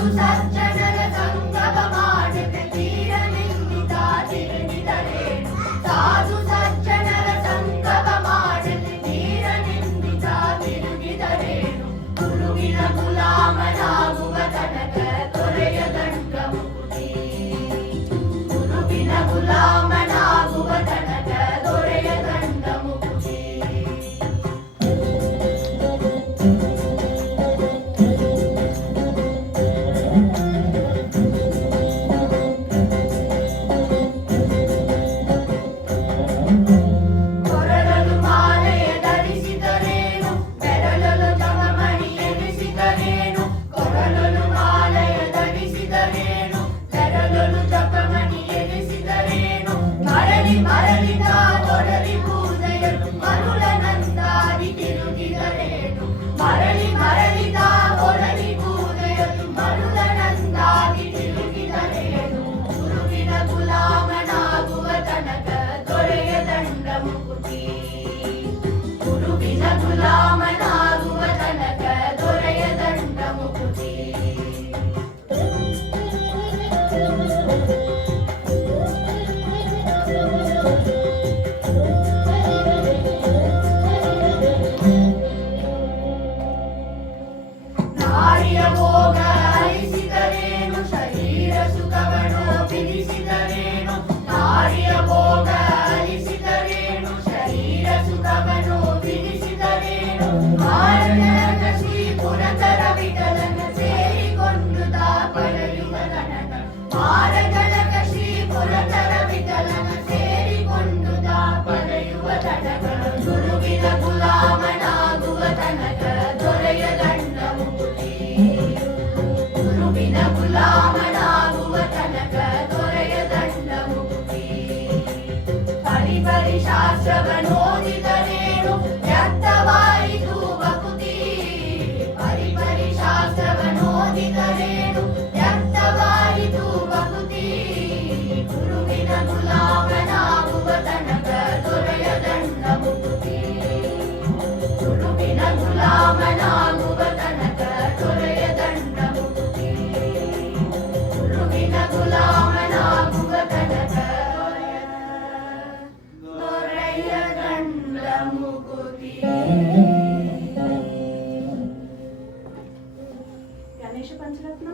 ಸಾಧು ಸಜ್ಜನರ ಸಂಗಮ ಮಾಡದೆ ತೀರ ನಿಂದಿತ ತಿರುಗಿದರೇನು ಸಾಧು ಸಜ್ಜನರ ಸಂಗಮ ಮಾಡದೆ ತೀರ ನಿಂದಿತ ತಿರುಗಿದರೇನು ಗುರುವಿನ ಗುಲಾಮನಾಗುವ ತನಕ ದೊರೆಯ ದಂಡ ಮುಕುತಿ ಗುರುವಿನ ಗುಲಾಮನಾಗುವ ತನಕ ದೊರೆಯ ದಂಡ ಮುಕುತಿ ಕೊರಳಲು ಮಾಲೆಯ ಧರಿಸಿದರೇನು ಬೆರಳಲು ಜಪಮಣಿ ಎನಿಸಿದರೇನು ಕೊರಳಲು ಮಾಲೆಯ ಧರಿಸಿದರೇನು ಬೆರಳಲು ಜಪಮಣಿ ಎನಿಸಿದರೇನು ಮರಳಿ ಮರಳಿ ತಾಗೊಡಲಿ ಪೂಜೆಯರು ಮರುಳನಂದಾಗಿ ತಿರುಗಿದರೇನು ಮರಳಿ ಮರಳಿ ತಾಗೊಡಲಿ ಪೂಜೆಯರು ಮರುಳನಂದಾಗಿ ತಿರುಗಿದರೇನು ಗುರುವಿನ ಗುಲಾಮನಾಗುವ ತನಕ ದೊರೆಯ ದಂಡ ಮುಕುತಿ ಗುರುವಿನ ಗುಲಾಮನಾಗುವ ತನಕ ದೊರೆಯ ದಂಡ ಮುಕುತಿ ನಾರಿಯ ಭೋಗ ಅಳಿಸಿದರೇನು ಶರೀರ ಸುಖವನ್ನು ಬಿಡಿಸಿದರೇನು ನಾರಿಯ ಭೋಗ ಅಳಿಸಿದರೇನು ಶರೀರ ಸುಖವನ್ನು ಬಿಡಿಸಿದರೇನು ಮಾರನರಕ ಶ್ರೀ ಪುರಂದರ ವಿಠಲನ ಸೇರಿಕೊಂಡು ತಾ ಪಡೆಯುವ ತನಕ ಮಾರಜನಕ ಶ್ರೀ ಪುರಂದರ ವಿಠಲನ ಸೇರಿಕೊಂಡು ತಾ ಪಡೆಯುವ ತನಕ ಗುರುವಿನ ಗುಲಾಮನಾಗುವ ತನಕ ದೊರೆಯ ದಂಡ ಮುಕುತಿ ಗುರುವಿನ ಗುಲಾಮನಾಗುವ ತನಕ ದೊರೆಯ ದಂಡ ಮುಕುತಿ ಪರಿಪರಿ ಶಾಸ್ತ್ರವನ್ನೋದಿದರೇನು ವ್ಯರ್ಥವಾಯಿತು ಭಕುತಿ ಪರಿಪರಿ ಶಾಸ್ತ್ರವನ್ನೋದಿದರೇನು ವ್ಯರ್ಥವಾಯಿತು ಭಕುತಿ ಗುರುವಿನ ಗುಲಾಮನಾಗುವ ತನಕ ದೊರೆಯ ದಂಡ ಮುಕುತಿ ಗುರುವಿನ ಗುಲಾಮನಾಗುವ ತನಕ ದೊರೆಯ ದಂಡ ಮುಕುತಿ ಗುರುವಿನ ಗುಲಾಮನಾಗುವ ತನಕ ದೊರೆಯ ದಂಡ ಮುಕುತಿ. ಗಣೇಶ ಪಂಚರತ್ನ